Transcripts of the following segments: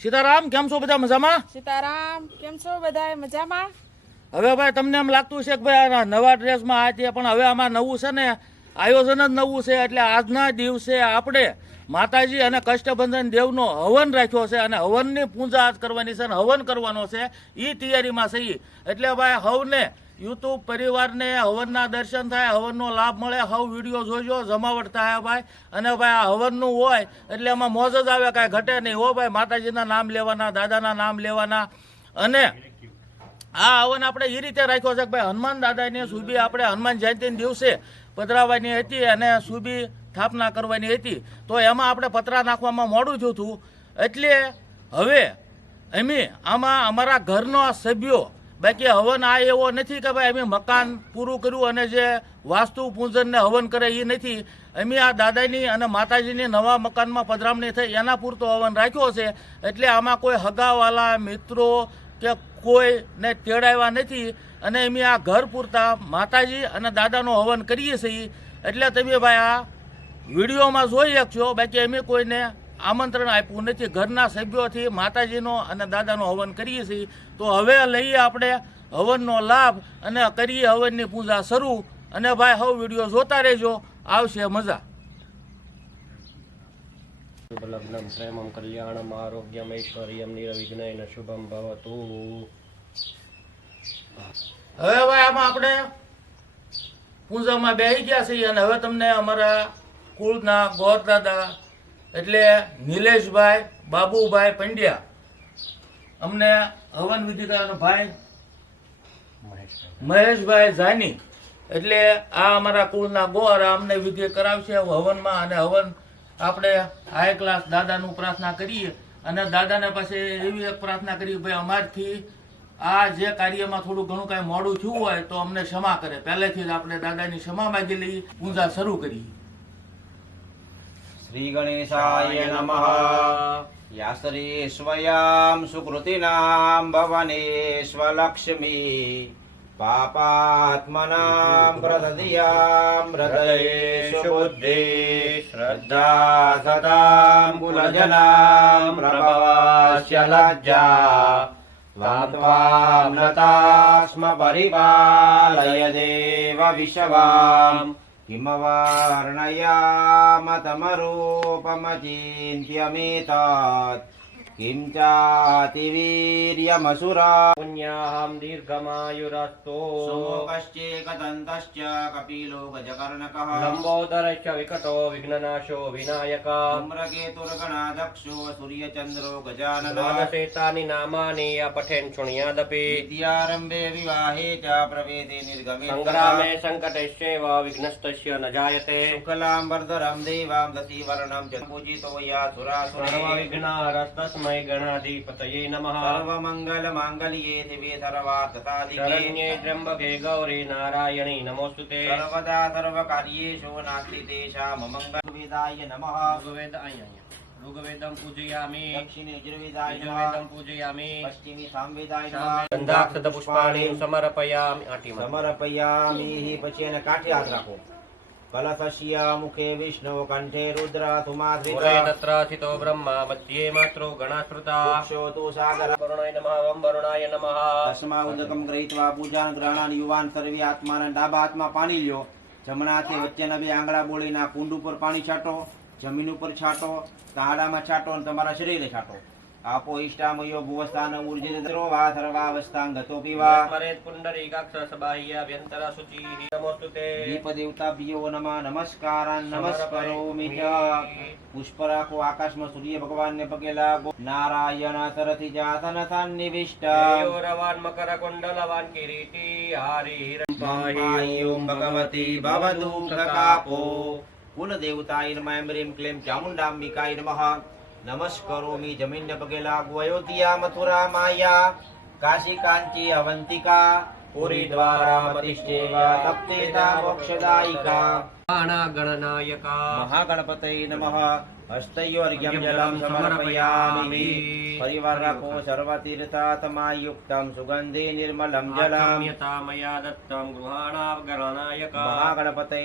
સીતારામ કેમ છો બધા મજામાં? સીતારામ કેમ છો બધા મજામાં? હવે ભાઈ તમને એમ લાગતું છે કે ભાઈ આ નવા ડ્રેસમાં આ છે પણ હવે આમાં નવું છે ને આયોજન જ નવું છે એટલે આજના દિવસે આપણે માતાજી અને કષ્ટબંધન દેવનો હવન રાખ્યો છે અને હવનની પૂજા આજ કરવાની છે અને હવન કરવાનો છે એ તૈયારીમાં છે એટલે ભાઈ હવને યુટ્યુબ પરિવારને હવનના દર્શન થાય, હવનનો લાભ મળે. હવ વીડિયો જોજો, જમાવટ થાય ભાઈ. અને ભાઈ આ હવનનું હોય, એટલે એમાં મોજ જ આવે, કાંઈ ઘટે નહીં. હો ભાઈ, માતાજીના નામ લેવાના, દાદાના નામ લેવાના. અને આ હવન આપણે એ રીતે રાખ્યો છે કે ભાઈ હનુમાન દાદાની સુબી આપણે હનુમાન જયંતિના દિવસે પધરાવવાની હતી અને સુબી સ્થાપના કરવાની હતી. તો એમાં આપણે પતરા નાખવામાં મોડું થયું હતું. એટલે હવે અમે આમાં અમારા ઘરના સભ્યો બાકી હવન આ એવો નથી કે ભાઈ અમે મકાન પૂરું કર્યું અને જે વાસ્તુ પૂજનને હવન કરે એ નથી. અમે આ દાદાની અને માતાજીની નવા મકાનમાં પધરામણી થઈ, એના પૂરતો હવન રાખ્યો છે. એટલે આમાં કોઈ હગાવાલા, મિત્રો કે કોઈને તેડાવ્યા નથી. અને અમે આ ઘર પૂરતા માતાજી અને દાદાનો હવન કરીએ છીએ. એટલે તમે ભાઈ આ વિડીયોમાં જોઈ શકશો. બાકી અમે કોઈને આમંત્રણ આપ્યું નથી. ઘરના સભ્યોથી માતાજીનો અને દાદાનો હવન કરીએ છીએ. તો હવે લઈએ આપણે હવનનો લાભ અને કરીએ હવનની પૂજા શરૂ. અને ભાઈ હવે વીડિયો જોતા રહેજો. આવશે મજા. શુભલગ્નમ પ્રેમમ કલ્યાણમ આરોગ્યમ ઐશ્વર્યમ નિરવિઘ્નેન શુભમ ભવતુ. હવે ભાઈ આમાં આપણે પૂજામાં બેસી ગયા છીએ. અને હવે તમને અમારા કુળના ગોર દાદા એટલે નિલેશભાઈ, બાબુભાઈ પંડ્યા. અમને હવન વિધિ ભાઈ મહેશભાઈ જાની એટલે આ અમારા કુળના ગોર અમને વિધિ કરાવશે હવનમાં અને હવન આપણે હાઈ ક્લાસ દાદાનું પ્રાર્થના કરીએ અને દાદાને પાસે એવી એક પ્રાર્થના કરીએ, ભાઈ અમારથી આ જે કાર્યમાં થોડું ઘણું કાંઈ મોડું થયું હોય તો અમને ક્ષમા કરે. પહેલેથી જ આપણે દાદાની ક્ષમા માગી લઈ પૂજા શરૂ કરીએ श्रीगणेशाय नमः। यासरे सुकृतीनां सुकृतिनाम् भवनेष्वलक्ष्मी पापात्मनाम् प्रतदियाम् हृदये शोद्धे रद्धा सताम् कुलजनाम् प्रभवास्य लज्जा वा नतास्म परिपालय देव विशवाम् किमवार्णयामतमरूपमचिन्त्यमेतात् किं चातिवीर्यमसुरा पुण्यां दीर्घमायुरस्तु कश्चेकदन्तश्च कपिलो गजकर्णकः लम्बोदरश्च विकटो विघ्ननाशो विनायका धूम्रकेतुर्गणादक्षो सूर्यचन्द्रो गजाननादशेतानि नामानि अपठेन् शृणुयादपि विद्यारम्भे विवाहे च प्रवेदे निर्गमे सङ्ग्रामे सङ्कटश्चैव विघ्नस्तस्य न जायते शुक्लां वर्धरं देवां दसी वर्णं च पूजितो या सुरासुरविघ्नारस्तस्म પૂજિતો યા સુરાસુરે વિઘ્નારસ્તસ્મૈ ગણાધિપતये નમઃ સર્વમંગલ માંગલ્યે દિવે સર્વાર્થસાધિકે ત્ર્યંબકે ગૌરી નારાયણી નમોસ્તુતે સર્વદા સર્વકાર્યેષુ નાસ્તિ તેષાં મંગલ વેદાય નમઃ ઋગ્વેદ અહીંયા ઋગ્વેદમ પૂજયામિ દક્ષિણે યજુર્વેદાય યજુર્વેદમ પૂજયામિ પશ્ચિમે સામવેદાય નમઃ ગંધાક્ષત પુષ્પાણિ સમર્પયામિ આટીમાં સમર્પયામિ પછી એને કાઠી હાથ રાખો કંઠે રુદ્ર તુમાધ્રિતા તત્ર સ્થિતો બ્રહ્મા મધ્યે માત્રો ગણાશ્રુતા પુરુષોતુ સાગર વરુણાય નમઃ ઓમ વરુણાય નમઃ તસ્મા ઉદકમ ગ્રહીત્વા પૂજાન ગ્રહણાન યુવાન સર્વે આત્માને ડાબા હાથમાં પાણી લ્યો જમણા હાથે વચ્ચેના બે આંગળા બોળીના કુંડ ઉપર પાણી છાંટો જમીન ઉપર છાંટો તાડામાં છાંટો અને તમારા શરીરે છાંટો આપો ઈષ્ટામયો ભુવસ્થાન ઉર્જિત વા સર્વાવસ્થાં ગતો પીવા સ્મરેત પુંડરીકાક્ષ સબાહ્યાભ્યંતર શુચિઃ નમોસ્તુતે દીપ દેવતાભ્યો નમઃ નમસ્કારાન નમસ્કરોમિ ચ આકાશમાં સૂર્ય ભગવાનને પગે લાગો નારાયણ સરથી જાતન સન્નિવિષ્ટ કેયોરવાન મકર કુંડલવાન કિરીટી હારી ઓમ ભગવતી કુલ દેવતા નમઃ એમ ક્લેમ ચામુંડાંબિકા નમઃ નમસ્કરોમિ જમીન પગે લાગો અયોધ્યા મથુરા માયા કાશી કાંચી અવંતિકા પુરી દ્વારા મતિશ્ચેવા તપ્તેતા મોક્ષદાયિકા महागणपते नमः। हस्तयोर्घ्यं जलं समर्पयामि। परिवर्णको सर्वतीर्थात्मायुक्तं सुगन्धि निर्मलं जलम् यथा मया दत्तं गृहाणावगणनायक। महागणपते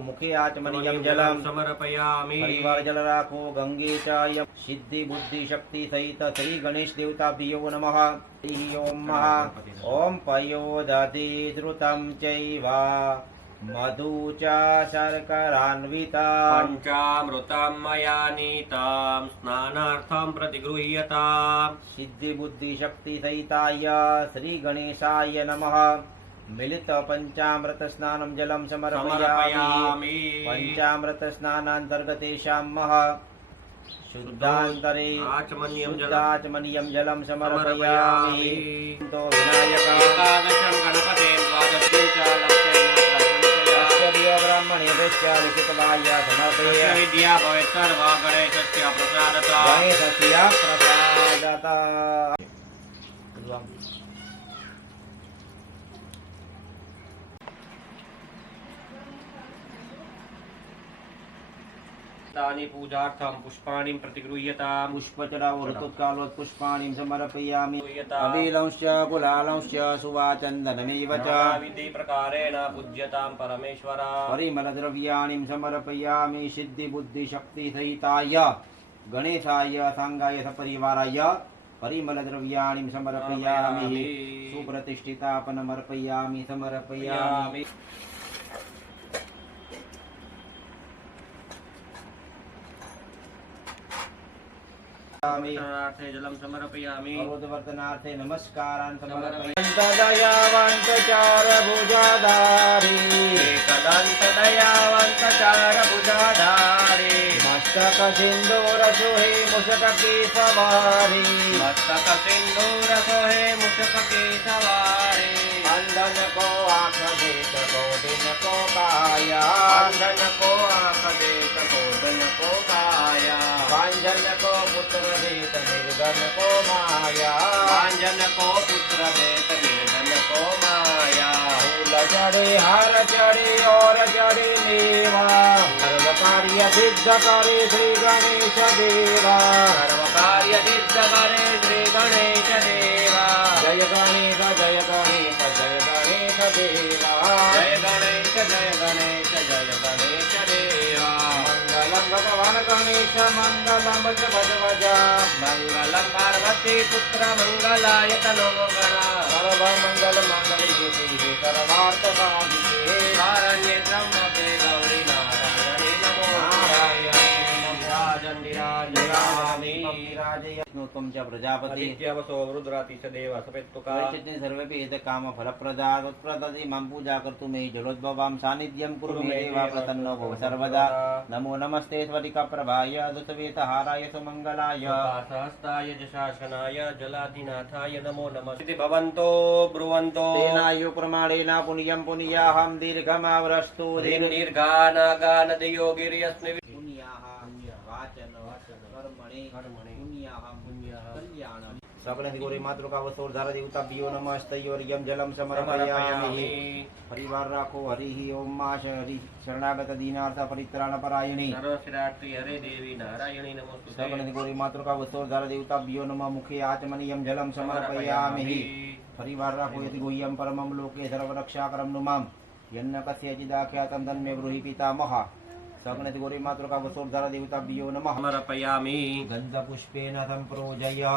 मुखे आचमनीयं जलम समर्पयामि गंगे चा सिद्धि बुद्धि शक्ति सहित श्री गणेश देवता देवताभ्यो नमः ॐ महा। ॐ पयोदधि धृतं चैव। દધિ ધૃતમ ચૈવા મધુ ચ શર્કરાન્વિતા પંચામૃતમ મયા નીતામ સ્નાનાર્થમ પ્રતિગૃહ્યતામ સિદ્ધિ બુદ્ધિ શક્તિ સહિતાય શ્રી ગણેશાય નમઃ મિલિત પંચામૃત સ્નાનમ જલમ સમર્પયામિ સમર્પયામિ સત્યદેવ બ્રાહ્મણેભ્ય લિખિતવાય સમર્પય વિદ્યા ભવેત સર્વા ગણેશસ્ય तानि पूजार्थं पुष्पाणिं प्रतिगृह्यता पुष्पचरावो ऋतुकालोत् पुष्पाणिं समर्पयामि अबीलंश्च गुलालंश्च सुवाचन्दनमेव च विधिप्रकारेण पूज्यतां परमेश्वरा परिमलद्रव्याणिं समर्पयामि सिद्धिबुद्धिशक्तिसहिताय गणेशाय साङ्गाय सपरिवाराय परिमलद्रव्याणिं समर्पयामि सुप्रतिष्ठितापनमर्पयामि समर्पयामि સમર્પયામિ દર્શનાર્થે જલમ સમર્પયામિ. અવરોધવર્તનાર્થે નમસ્કારાन् સમર્પયામિ. ચાર ભુજાધારી એકદંત દયાવંત કાંજન કો પુત્ર દેત નિર્ધનકો માયા. કાંજન કો પુત્ર દેત નિર્ધનકો માયા. ફૂલ ચડે હર ચડે ઓર ચડે મેવા. સર્વ કાર્ય સિદ્ધ કરે શ્રી ગણેશ દેવા. સર્વ કાર્ય સિદ્ધ કરે શ્રી ગણેશ દેવા. જય ગણેશ જય ગણેશ જય ગણેશ દેવા. જય ગણેશ જય ગણેશ દેવા મંગલમ ભગવાન ગણેશ મંગલમ ભજ ભજ ભજ મંગલમ પાર્વતી પુત્ર મંગલાય તનો ગણા સર્વ મંગલ મંગલ હે સર્વાર્થ સાધિકે તુમ ચ પ્રજાપતિ આદિત્યવસો વૃદ્રાતિશ દેવ સપેત્તુકા પરિચિતે સર્વેપि હિત કામ ફલપ્રદા તત્પ્રદતિ માં પૂજા કર્તુ મે જલોદ્ભવામ સાનિધ્યમ કુરુ મે દેવા પ્રસન્નો ભવ સર્વદા નમો નમસ્તે સ્વરિક પ્રભાય દુતવેત હારાય સુમંગલાય સહસ્તાય જશાસનાય જલાધિનાથાય નમો નમસ્તે ભવંતો બ્રુવંતો તેનાયુ પ્રમાણેન પુણ્યમ પુણ્યાહમ દીર્ઘમાવરસ્તુ નિર્નિર્ઘાનાગાનદયો ગિર્યસ્મિ પુણ્યાહ વાચન કર્મણે કર્મણિ પુણ્યાહમ પુણ્યાહમ કલ્યાણમ સકલ ગૌરી માતૃકા વસોર્ધાર દેવતાભ્યો નમસ્તૈર્યમ જલમ સમર્પયામિ પરિવાર રાખો હરિ ઓમ મા હરિ શરણાગત દીનાર્થ પરિત્રાણ પરાયણી સર્વશ્રેષ્ઠી હરે દેવી નારાયણી નમોસ્તુતે સકલ ગૌરી માતૃકા વસોર્ધાર દેવતાભ્યો નમ મુખે આચમનીયમ જલમ સમર્પયામિ પરિવાર રાખો યતિ ગુહ્યમ પરમમ લોકે સર્વરક્ષાકરમ નુમામ યન્ન કસ્યચિદાખ્યાતમ તન્મે બ્રૂહિ પિતામહ સગણતિ ગૌરી માતૃકા વસોર્ધાર દેવતાભ્યો નમઃ સમર્પયામિ ગંધ પુષ્પેન સંપ્રોજય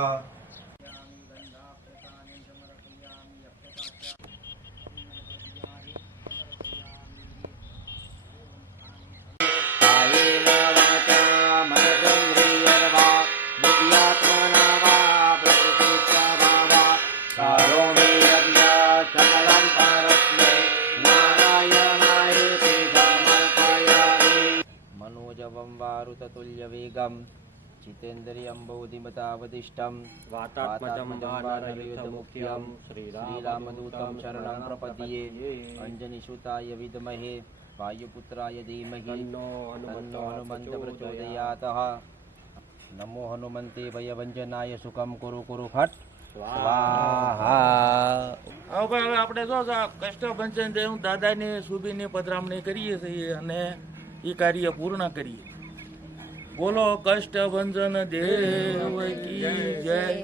बौद्धिमतावदिष्टं વાતાત્મજં વાનરયુધમુખ્યં श्रीरामदूतं शरणं प्रपद्ये अञ्जनिसुताय विद्महे वायुपुत्राय धीमहि તન્નો तन्नो हनुमन्त प्रचोदयातः नमो हनुमन्ते भयभञ्जनाय सुखं कुरु कुरु फट् સ્વાહા હવે ભાઈ હવે આપણે જો આ કષ્ટભંજન દેવ દાદાની સુબીની પધરામણી કરીએ છીએ અને એ કાર્ય પૂર્ણ કરીએ બોલો કષ્ટભંજન દેવ કી જય.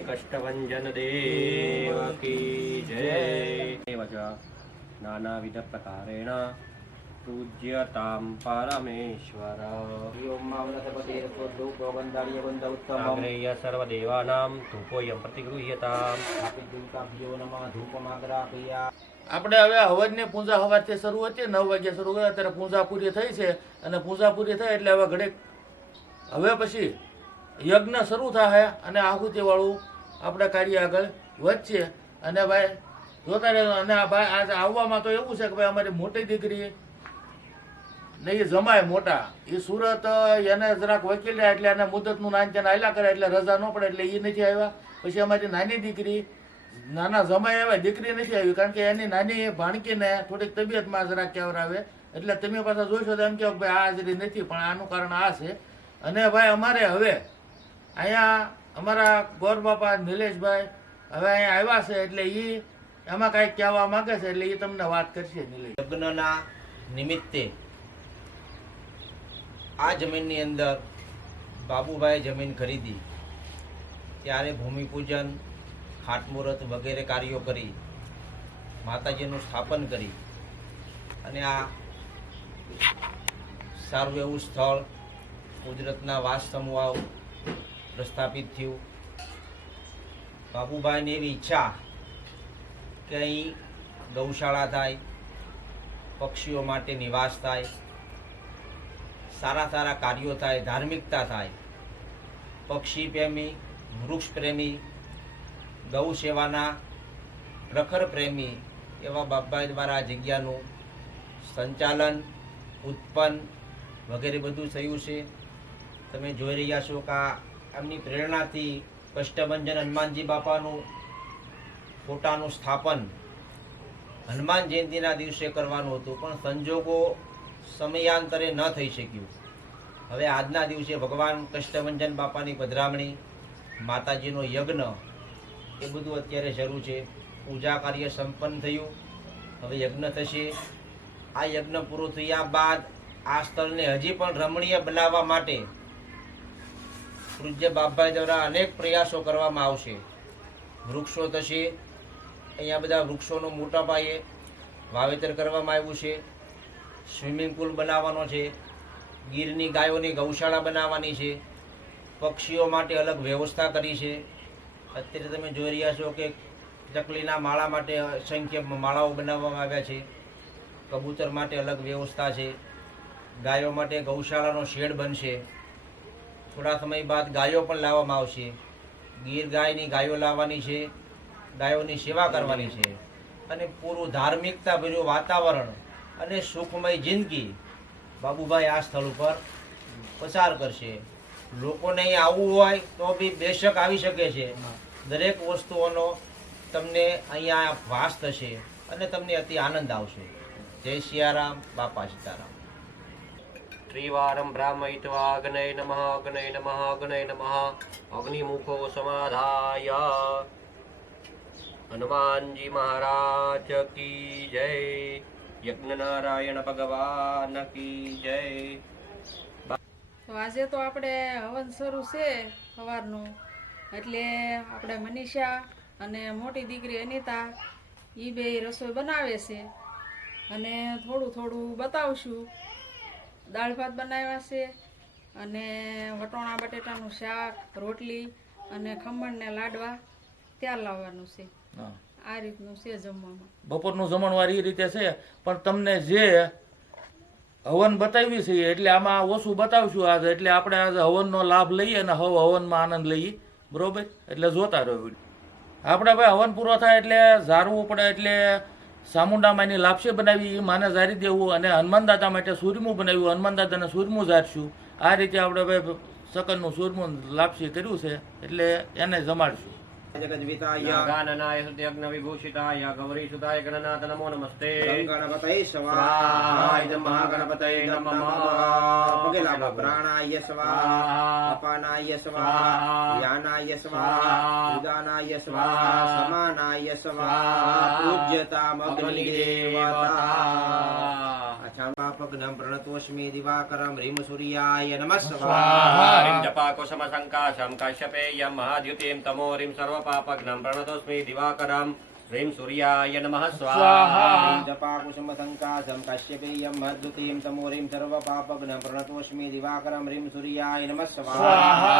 કષ્ટભંજન દેવ કી જય નાનાવિધ પ્રકારેણ પૂજ્યતામ પરમેશ્વર. આગ્રેય સર્વદેવાનામ ધૂપોયમ પ્રતિગૃહ્યતામ આપણે હવે હવનની પૂજા સવારથી શરૂ હતી નવ વાગ્યા શરૂ કરી અત્યારે પૂજા પૂરી થઈ છે અને પૂજા પૂરી થઈ એટલે હવે ઘડે હવે પછી યજ્ઞ શરૂ થાય અને આહુતિવાળું આપણે કાર્ય આગળ વધશે. અને ભાઈ, જોતા રહેજો. અને આ ભાઈ આજે આવવામાં તો એવું છે કે ભાઈ અમારી મોટી દીકરી ને એ જમાય મોટા. એ સુરત, એને જરાક વકીલ એટલે એને મુદતનું નાનચન આયલા કરે એટલે રજા ન પડે એટલે એ નથી આવ્યા. પછી અમારી નાની દીકરી નાના જમાઈ આવે દીકરી નથી આવી, કારણ કે એની નાની ભાણકીને થોડીક તબિયતમાં જરાક કેવરાવે. એટલે તમે પાછા જોઈશો તો એમ કહો ભાઈ આ હાજરી નથી, પણ આનું કારણ આ છે. અને ભાઈ અમારે હવે અહીંયા અમારા ગોર બાપા નિલેશભાઈ હવે અહીંયા આવ્યા છે એટલે એ એમાં કાંઈક કહેવા માંગે છે એટલે એ તમને વાત કરશે નિલેશ લગ્નના નિમિત્તે આ જમીનની અંદર બાબુભાઈ જમીન ખરીદી. ત્યારે ભૂમિપૂજન ખાટમુહૂર્ત વગેરે કાર્યો કરી, માતાજીનું સ્થાપન કરી અને આ સારું એવું સ્થળ કુદરતના વાસ સમૂહ પ્રસ્થાપિત થયું. બાબુભાઈની એવી ઈચ્છા કે અહીં ગૌશાળા થાય, પક્ષીઓ માટે નિવાસ થાય, સારા સારા કાર્યો થાય, ધાર્મિકતા થાય. પક્ષી પ્રેમી, વૃક્ષ પ્રેમી ગૌ સેવાના પ્રખર પ્રેમી એવા બાપભાઈ દ્વારા આ જગ્યાનું સંચાલન, ઉત્પન્ન વગેરે બધું થયું છે. તમે જોઈ રહ્યા છો કે એમની પ્રેરણાથી કષ્ટભંજન હનુમાનજી બાપાનું ફોટાનું સ્થાપન હનુમાન જયંતિના દિવસે કરવાનું હતું, પણ સંજોગો સમયાંતરે ન થઈ શક્યું. હવે આજના દિવસે ભગવાન કષ્ટભંજન બાપાની પધરામણી, માતાજીનો યજ્ઞ એ બધું અત્યારે શરૂ છે. પૂજા કાર્ય સંપન્ન થયું. હવે યજ્ઞ થશે. આ યજ્ઞ પૂરું થયા બાદ આ સ્થળને હજી પણ રમણીય બનાવવા માટે પૂજ્ય બાપભાઈ દ્વારા અનેક પ્રયાસો કરવામાં આવશે. વૃક્ષો થશે. અહીંયા બધા વૃક્ષોનું મોટા પાયે વાવેતર કરવામાં આવ્યું છે. સ્વિમિંગ પુલ બનાવવાનો છે. ગીરની ગાયોની ગૌશાળા બનાવવાની છે. પક્ષીઓ માટે અલગ વ્યવસ્થા કરી છે. અત્યારે તમે જોઈ રહ્યા છો કે ચકલીના માળા માટે અસંખ્ય માળાઓ બનાવવામાં આવ્યા છે. કબૂતર માટે અલગ વ્યવસ્થા છે. ગાયો માટે ગૌશાળાનો શેડ બનશે. થોડા સમય બાદ ગાયો પણ લાવવામાં આવશે. ગીર ગાયની ગાયો લાવવાની છે, ગાયોની સેવા કરવાની છે અને પૂરું ધાર્મિકતા ભર્યું વાતાવરણ અને સુખમય જિંદગી બાબુભાઈ આ સ્થળ ઉપર પસાર કરશે. લોકોને અહીં આવવું હોય તો બી બેશક આવી શકે છે. દરેક વસ્તુઓનો તમને અહીંયા વાસ થશે અને તમને અતિ આનંદ આવશે. જય સિયારામ બાપા સીતારામ. ત્રિવારમ બ્રાહ્મયિત્વા અગ્નય નમઃ અગ્નય નમઃ અગ્નય નમઃ. અગ્નિમુખો સમાધાય. હનુમાનજી મહારાજ કી જય. યજ્ઞનારાયણ ભગવાન કી જય. તો આજે તો આપણે હવન શરૂ છે સવારનું. એટલે આપણે મનીષા અને મોટી દીકરી અનિતા એ બે રસોઈ બનાવે છે. અને થોડું થોડું બતાવશું. દાળ ભાત બનાવ્યા છે અને વટોણા બટેટાનું શાક રોટલી અને ખમણને લાડવા ત્યાં લાવવાનું છે. આ રીતનું છે જમવામાં. બપોરનું જમણવાર એ રીતે છે પણ તમને જે હવન બતાવી છે એટલે આમાં ઓછું બતાવશું આજે. એટલે આપણે આજે હવનનો લાભ લઈએ અને હવ હવનમાં આનંદ લઈએ. બરોબર? એટલે જોતા રહ્યો આપણે ભાઈ હવન પૂરો થાય એટલે ઝારવું પડે એટલે ચામુંડા માની લાપસી બનાવી માને ઝારી દેવું અને હનુમાન દાદા માટે સૂરમું બનાવ્યું. હનુમાન દાદાને સૂરમું ઝારશું આ રીતે આપણે ભાઈ સકનનું સૂરમું લાપસી કર્યું છે એટલે એને જમાડશું. જગજ્વિતાય ગાનનાય સુતયજ્ઞ વિભૂષિતાય ગૌરીસુતાય ગણનાથ નમો નમસ્તે ગણપતય સ્વાહા મહાગણપતય નમઃ પ્રાણાય સ્વાહા અપાનાય સ્વાહા જ્ઞાનાય સ્વાહા ઉદાનાય સ્વાહા સમાનાય સ્વાહા પૂજ્યતા મગ્નિ દેવતા स्वाहा समानाय स्वाहा स्वाहा पूज्यतामग्निदेवता अग्निदेवता अक्षापापग्नं प्रणतोऽस्मि दिवाकरं ह्रीं सूर्याय नमः स्वाहा ह्रीं जपाकुसुमसङ्काशं काश्यपेयं महाद्युतिं तमोरिं सर्वपापघ्नं प्रणतोऽस्मि दिवाकरं ह्रीं सूर्याय नमः स्वाहा जपाकुसुमसङ्काशं काश्यपेयं मद्युतिं तमोरिं सर्वपापग्नं प्रणतोऽस्मि दिवाकरं ह्रीं सूर्याय नमः स्वाहा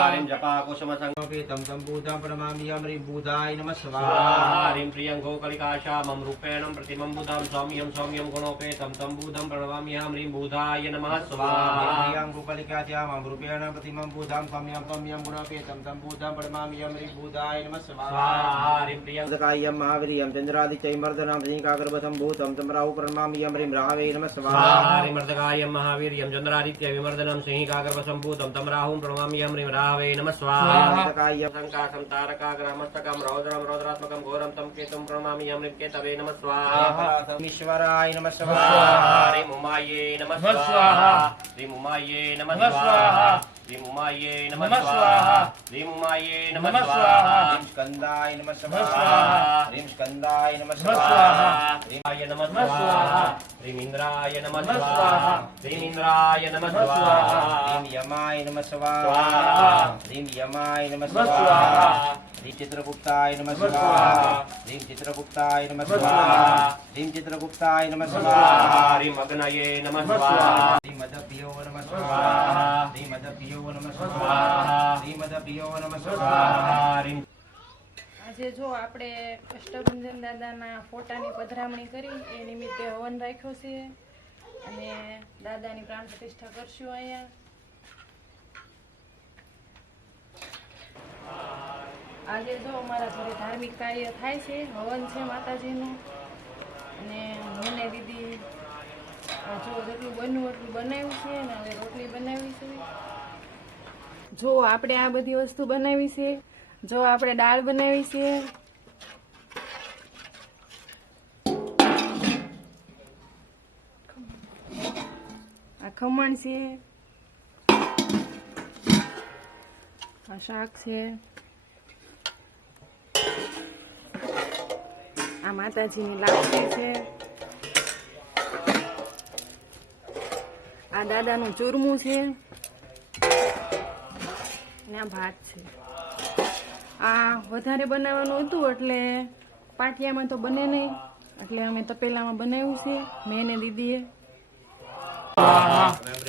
ह्रीं जपाकुसुमसङ् तं तं भूतं प्रणमामि ह्रीं भूताय नमः स्वाहा ह्रीं प्रियं गोकलिकाशामं रूपेणं प्रतिमं बुधां सौम्यं सौम्यं गुणोपेतं तं बुधं प्रणमाम्यहं ह्रीं बुधाय नमः स्वाहा प्रियं गोपालिकाच्यां रूपेण प्रतिमं भूतां सम्यं सम्यं गुणपेतं तं भूतं प्रणमामि ह्रीं भूताय नमः स्वाहा ह्रीं प्रियं कायं महावीर्यं चन्द्रादित्यैर्मर्दनं श्रीकागर्भतं भूतं तं राहु प्रणमामि ह्रीं राहवे नमः स्वाहा स्वाहा ह्रीं मर्दकायं महावीर्यं चन्द्रादित्य विमर्दनं सिंहिकागर्भसम्भूतं तं राहुं प्रणमाम्यहं ह्रीं राहवे नमः स्वाहा कायं सङ्काशं तारकाग्रहमस्तकं रौद्रं रौद्रात्मकं घोरं तं केतुं प्रणमामि ह्रीं केतवे नमः स्वाहा ईश्वराय नमः स्वाहा स्वाहा ह्रीं उमायै नमः नमः स्वाहा శ్రీముమాయే నమ స్వాహ శ్రీముమాయే నమ స్వాహ శ్రీముమాయే నమ స్వాహ హ్రీం స్కందాయ నమ స్వాహ హ్రీం స్కందాయ నమ స్వాహ హ్రీమాయ నమ స్వాహ హ్రీమింద్రాయ నమ స్వాహ హ్రీమింద్రాయ నమ స్వాహ హ్రీం యమాయ నమ స్వాహ హ్రీం యమాయ నమ స్వాహ ह्रीं इन्द्राय नमः नमः स्वाहा स्वाहा। ह्रीं इन्द्राय नमः नमः स्वाहा स्वाहा। ह्रीं यमाय नमः स्वाहा। स्वाहा ह्रीं यमाय नमः नमः स्वाहा स्वाहा। ह्रीं चित्रगुप्ताय नमः नमः स्वाहा स्वाहा। ह्रीं चित्रगुप्ताय नमः नमः स्वाहा स्वाहा। ह्रीं चित्रगुप्ताय नमः नमः स्वाहा स्वाहा ह्रीं अग्नये नमः नमः स्वाहा स्वाहा। ह्रीं मदप्रियो नमः स्वाहा। स्वाहा ह्रीं मदप्रियो नमः स्वाहा स्वाहा। ह्रीं मदप्रियो नमः स्वाहा स्वाहा ह्रीं આજે જો આપણે કષ્ટભંજન દાદાના ફોટાની પધરામણી કરી એ નિમિત્તે હવન રાખ્યો છે અને દાદાની પ્રાણ પ્રતિષ્ઠા કરશું અહીંયા આજે જો અમારા ઘરે ધાર્મિક કાર્ય થાય છે, હવન છે માતાજીનું. અને હું ને દીદી જો જેટલું બન્યું એટલું બનાવ્યું છે અને હવે રોટલી બનાવી છે. જો આપણે આ બધી વસ્તુ બનાવી છે, જો આપણે દાળ બનાવી છે. આ ખમણ છે, આ શાક છે આ માતાજીની લાકડી છે. આ દાદાનું ચૂરમું છે. ને ભાત છે. આ વધારે બનાવવાનું હતું એટલે પાટિયામાં તો બને નહીં. એટલે અમે તપેલામાં બનાવ્યું છે. મેં ને દીદીએ.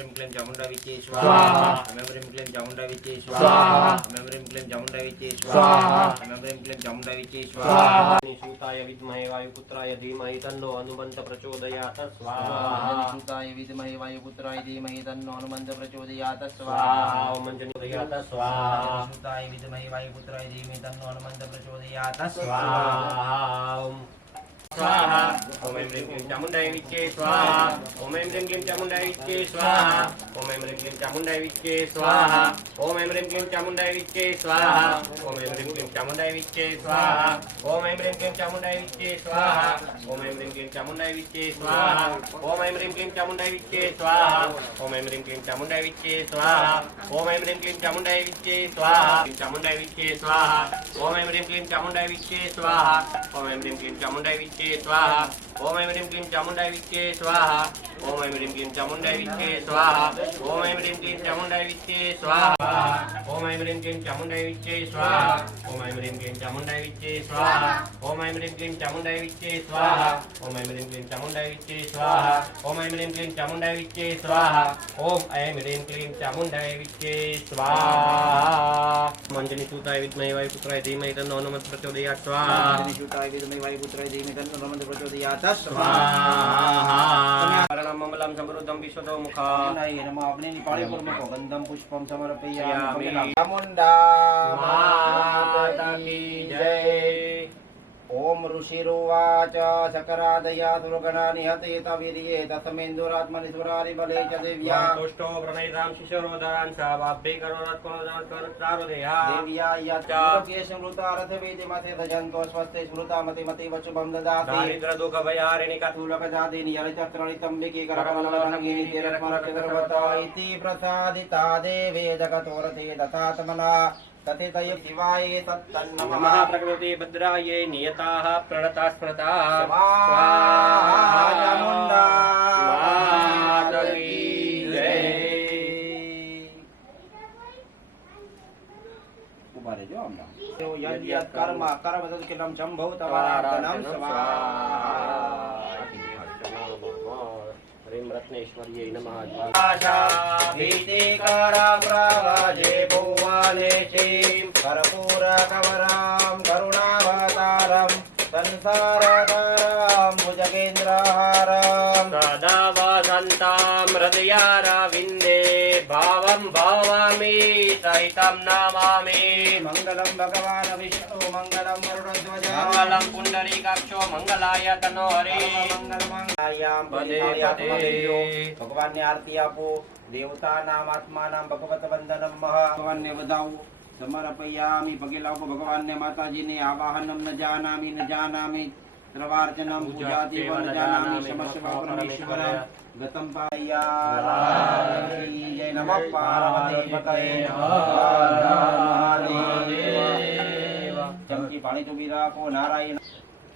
మెమరీ క్లెయిమ్ చాముండా విచ్చేసు మెమరీ క్లెయిమ్ చాముండా విచ్చేసు మెమరీ క్లెయిమ్ చాముండా విచ్చేసు మెమరీ క్లెయిమ్ చాముండా విచ్చేసు సూతాయ విద్మహే వాయుపుత్రాయ ధీమహి తన్నో హనుమంత ప్రచోదయాత్ స్వాహా సూతాయ విద్మహే వాయుపుత్రాయ ధీమహి తన్నో హనుమంత ప్రచోదయాత్ స్వాహా మంజనోదయాత్ స్వాహా సూతాయ విద్మహే వాయుపుత్రాయ ధీమహి తన్నో హనుమంత ప్రచోదయాత్ స్వాహా સ્વાહા ઓમ એમ રીમ ક્લીમ ચામુંડાય વિચ્છે સ્વાહા ઓમ એમ રીમ ક્લીમ ચામુંડાય વિચ્છે સ્વાહા ઓમ એમ રીમ ક્લીમ ચામુંડાય વિચ્છે સ્વાહા ઓમ એમ રીમ ક્લીમ ચામુંડાય વિચ્છે સ્વાહા ઓમ એમ રીમ ક્લીમ ચામુંડાય વિચ્છે સ્વાહા ઓમ એમ રીમ ક્લીમ ચામુંડાય વિચ્છે સ્વાહા ઓમ એમ રીમ ક્લીમ ચામુંડાય વિચ્છે સ્વાહા ઓમ એમ રીમ ક્લીમ ચામુંડાય વિચ્છે સ્વાહા ઓમ એમ રીમ ક્લીમ ચામુંડાય વિચ્છે સ્વાહા ઓમ એમ રીમ ક્લીમ ચામુંડાય વિચ્છે સ્વાહા ઓમ એમ રીમ ક્લીમ ચામુંડાય વિચ્છે સ્વાહા ऐं ह्रीं क्लीं चामुण्डाय विच्चे स्वाहा ॐ ऐं ह्रीं क्लीं चामुण्डाय विच्चे स्वाहा ॐ ऐं ह्रीं क्लीं चामुण्डाय विच्चे स्वाहा ॐ ऐं ह्रीं क्लीं चामुण्डाय विच्चे स्वाहा ॐ ऐं ह्रीं क्लीं चामुण्डाय विच्चे स्वाहा ॐ ऐं ह्रीं क्लीं चामुण्डाय विच्चे स्वाहा ॐ ऐं ह्रीं क्लीं चामुण्डाय विच्चे स्वाहा ॐ ऐं ह्रीं क्लीं चामुण्डाय विच्चे स्वाहा ॐ ऐं ह्रीं क्लीं चामुण्डाय विच्चे स्वाहा ॐ ऐं ह्रीं क्लीं चामुण्डाय विच्चे स्वाहा ॐ ऐं ह्रीं क्लीं चामुण्डाय विच्चे स्वाहा मञ्जनी सूताय विद्महे वायुपुत्राय धीमहि तन्नो हनुमत् प्रचोदयात् स्वाहा सुताय विद्महे वायुपुत्राय धीमहि ભવન પ્રચોદયાતઃ સ્વાહા. મરણ મમલમ સમૃદ્ધમ વિશ્વતો મુખા. નય નમઃ અગ્નિની પાળી પર જય. जय ઓમ ઋષિરુવાચ શકરાદયા દુર્ગણા નિહતે તવીર્યે તસ્મેન્દુરાત્મનિ સુરારી બલે ચ દેવ્યા તુષ્ટો પ્રણયતામ શિશરોદરાન સા વાભ્ય કરોરત્કોનો ચારો દેહા દેવ્યા યત્કે સ્મૃતા રથ વેદે મતે તજંતો સ્વસ્તે સ્મૃતા મતે इति प्रसादिता देवे जगतोरथे દુઃખ તથિતય શિવાય તત્તન્નમઃ નમઃ પ્રકૃતિ ભદ્રાય નિયતાઃ પ્રણતા સ્મૃતા સ્વાહા ચામુંડા માતકી જય ઊભા રહેજો હમણાં. તેઓ યદ યદ કર્મ કર્મ તત્કિલમ શંભો તવારાધનમ સ્વાહા રત્નેશ્વર્યે નમઃ ભીતિકારાપ્રાવાજે ભુવનેશીમ કર્પૂરકવરામ કરુણાવતારમ સંસારકારામ ભગવાન. ભગવાનને આરતી આપો દેવતાનામ આત્માનામ ભગવત વંદનમ મહ ભગવાનને વધાવો સમર્પયામિ પગે લાગો ભગવાનને માતાજીને આવાહનમ ન જાનામી ન જાનામિ મહાદેવ ચમકી પાણી તો રાખો નારાયણ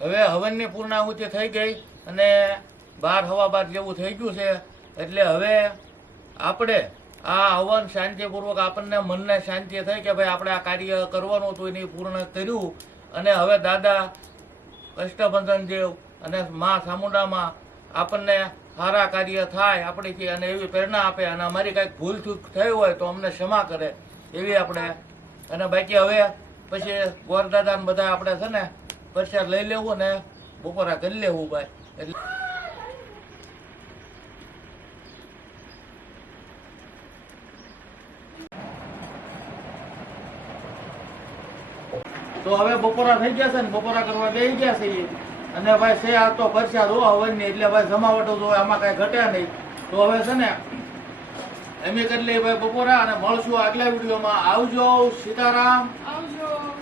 હવે હવનની પૂર્ણાહુતિ થઈ ગઈ અને બાર હવા બાદ જેવું થઈ ગયું છે. એટલે હવે આપણે આ હવન શાંતિપૂર્વક આપણને મનને શાંતિ થઈ કે ભાઈ આપણે આ કાર્ય કરવાનું હતું એની પૂર્ણ કર્યું. અને હવે દાદા કષ્ટબંધન દેવ અને મા ચામુંડામાં આપણને સારા કાર્ય થાય આપણીથી અને એવી પ્રેરણા આપે અને અમારી કાંઈક ભૂલ ચૂક થઈ હોય તો અમને ક્ષમા કરે એવી આપણે. અને બાકી હવે પછી ગોરદાદા બધા આપણે છે ને પ્રસાદ લઈ લેવું ને બપોરા કરી લેવું ભાઈ એટલે તો હવે બપોરા થઈ ગયા છે ને, બપોરા કરવા બેસી ગયા છે. અને ભાઈ છે આ તો પ્રસાદ હો હવનની એટલે ભાઈ જમાવટો તો આમાં કાંઈ ઘટ્યા નહીં. તો હવે છે ને, એમ કરી લઈએ ભાઈ બપોરા અને મળશું આગલા વિડીયોમાં. આવજો, સીતારામ. આવજો.